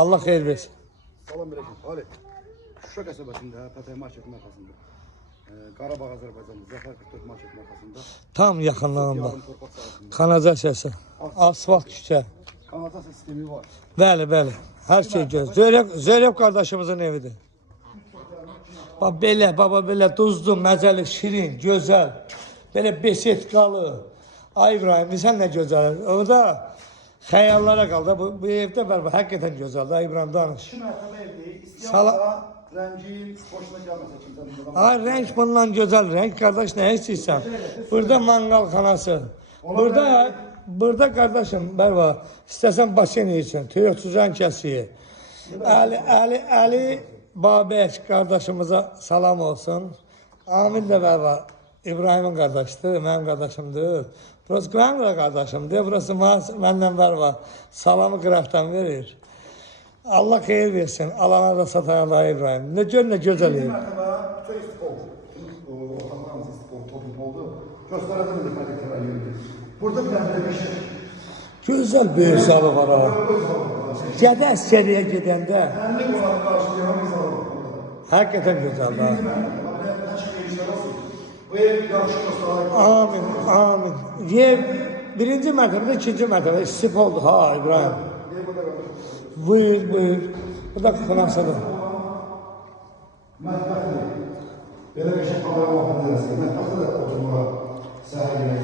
Allah xeyir versin. Salam aleyküm. Halit. Şuşa qəsəbəsində, Pətəy marketin arxasında, Qarabağ Azərbaycanda, Zəfər 44 marketin arxasında, Tam yaxınlığında. yarım torpaq sahəsində, Kanalizasiyası. Asfalt küçə. kanalizasiya sistemi var. Bəli, bəli. Hər şey göz. Zöyrəb qardaşımızın evidir. Bax belə, baba belə duzlu, məzəli, şirin, gözəl. Belə besetkalı. Ay İbrahim, bilsən nə gözəl. Orada xəyallara qaldı. Bu evdə var, həqiqətən gözəldir. Ay İbrahim danış. 2 mərtəbə evdir. İstəyirsə, rəngin xoşuna gəlməsə kimsə. Ay rəng bundan gözəl rəng. Qardaş nə istəyirsən? Burada manqal xanası. Burada qardaşım, bərva, istəsən basen yiyirsən, töyöksüzən kəsiyi. Əli Babək qardaşımıza salam olsun. Amil də bərva, İbrahimin qardaşdır, mənim qardaşımdır. Burası Qıramla qardaşımdır, burası məndən bərva, salamı qıraqdan verir. Allah xeyir versin, alana da satana da İbrahim. Nə gözəl Bir ev. mərtəbə bütün istifol. Otaqlarımız istifol, toplum oldu. Göstərədim də fərqətlər yürüdü. Burada bir dənə bir şey. Gözəl böyük zalı var ha. Gədə əskəriyə gedəndə 50 qonaq qarşılayan bir zal var. həqiqətən gözəldir ha. Bu ev yaxşı dostlar. Amin, amin. Birinci mərtəbədə, ikinci mərtəbədə istif oldu ha İbrahim. Buyur, buyur. Bu da xınasıdır. Mətbəxdir. Belə bir şey qalaya vaxtında eləsin. Mətbəxdə də oturmağa səhər yemək.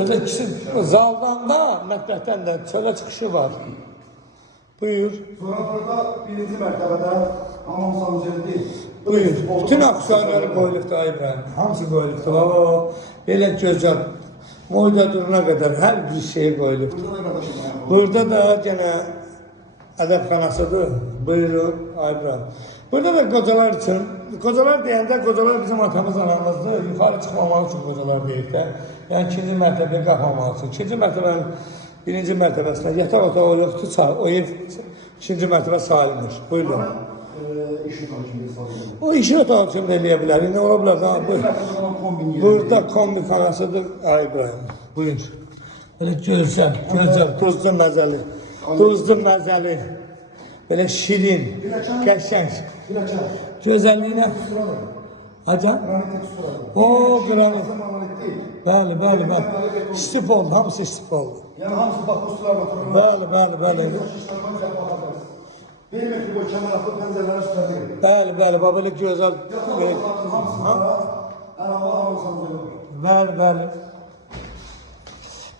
Özə ikisi zaldan da, mətbəxdən də çölə çıxışı var. Buyur. Sonra burada birinci mərtəbədə hamam salıncı değil. Buyur. Bütün aksesuarları qoyuluqdur ay İbrahim. Hamısı qoyuluqdur. O, belə gözəl. Moyda duruna qədər hər bir şey qoyuluqdur. Burada da qardaşım. Burada da gene ədəbxanasıdır. Buyurun ay İbrahim. Burada da qocalar üçün, qocalar deyəndə qocalar bizim atamız, anamızdır. Yuxarı çıxmamalı üçün qocalar deyir də. Yəni ikinci mərtəbəyə qalxmamalı üçün. İkinci mərtəbənin birinci mərtəbəsində yataq otağı yoxdur, o ev ikinci mərtəbə sahilmiş. Buyurun. İş otağı kimi salınır. O işi otağı kimi də eləyə bilər. İndi ola bilər. Burada kombinasıdır ay İbrahim. Buyur. Böyle gözəl, gözəl, duzlu məzəli. Duzlu məzəli. Böyle şirin, qəşəng. Gözəlliyinə. Hacan? O granit. Bəli, bəli, bəli. İstif oldu, hamısı istif oldu. Yəni hamısı baxmışlar oturur. Bəli, bəli, bəli. Bir metr boy kəməraqlı pəncərələr üstədir. Bəli, bəli, belə gözəl. Bəli, bəli.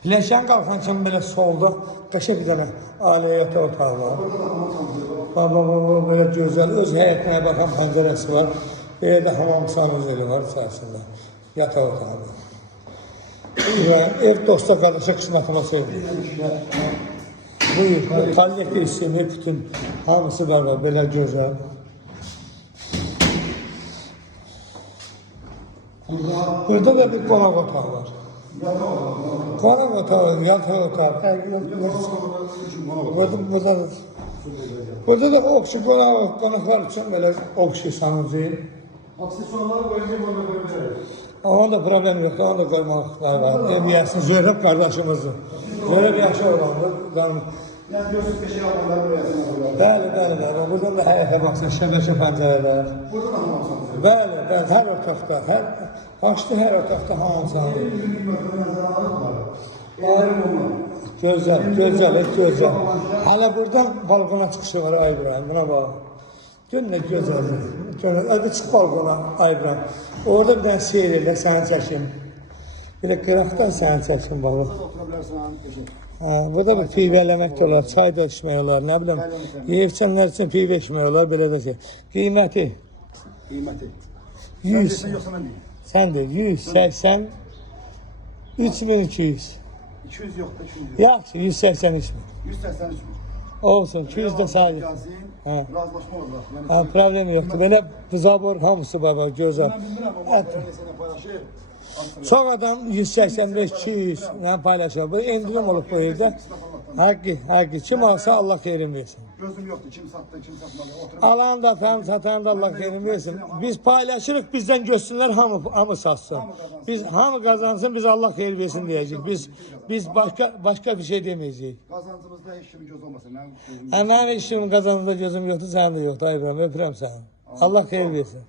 Biləşən qalxan kimi belə solda qəşəng bir dənə ailə yataq otağı var. Belə gözəl, öz həyətinə baxan pəncərəsi var. Belə də hamam sanuzeli var içərisində. Yataq otağı var. Ev dosta qardaşa qismətimə sevdir. Buyur, kollektiv istemi bütün hamısı var, belə gözəl. Burada da bir qonaq otağı var. Qonaq otağı, yataq otağı. Burada da oxşu qonaqlar üçün belə oxşu sanıcı. Aksesuarları boyunca burada koyabiliriz. Ona da problem yoxdur, ona da qoymaqlar var. Ev yəsin, Zöhrəb qardaşımızdır. Zöhrəb yaxşı olandır. Yəni görsün bir şey almalar buraya yazılır. Bəli, bəli, bəli. Buradan da həyətə baxsın, şəbəkə pəncərələr. Burada da hamam sanılır. Bəli, bəli, hər otaqda, açdı hər otaqda hamam sanılır. Gözəl, gözəl, gözəl. Hələ buradan balkona çıxışı var ay İbrahim, buna bax. Gör nə gözəldir. Hadi çıx balkona ay İbrahim. Orada bir dənə seyir elə, səni çəkim. Belə qıraqdan səni çəkim bax. Burada da otura bilərsən, peşək. Burada bir pivə eləmək də olar, çay da içmək olar, nə bilim. Yeyibçənlər üçün pivə içmək olar, belə də şey. Qiyməti? Qiyməti. 100. Sən desən yoxsa mən deyim. Sən də 180, 3200. 200 yox da 200 yox. Yaxşı, 183 min. 183 min. Olsun, 200 də sayı. Razılaşma olacaq. Ha, problem yoxdur. Belə zabor hamısı baba, gözəl. Mən bilmirəm, o sənə paylaşır. Çox adam 185, 200 yəni paylaşır. Bu endirim olub bu evdə. Hakkı. Kim alsa Allah xeyrin versin. Gözüm yoktu. Kim sattı, kim satmadı. Oturup Alan da tam satan da Allah xeyrin versin. Biz paylaşırıq, bizdən görsünlər, hamı satsın. Biz hamı qazansın, biz Allah xeyir versin deyəcək. Biz başqa bir şey deməyəcəyik. kazancımızda heç kimin gözü olmasın. Mənim işimin qazancında gözüm yoxdur, sənin də yoxdur. Ay İbrahim, öpürəm səni. Allah xeyir versin.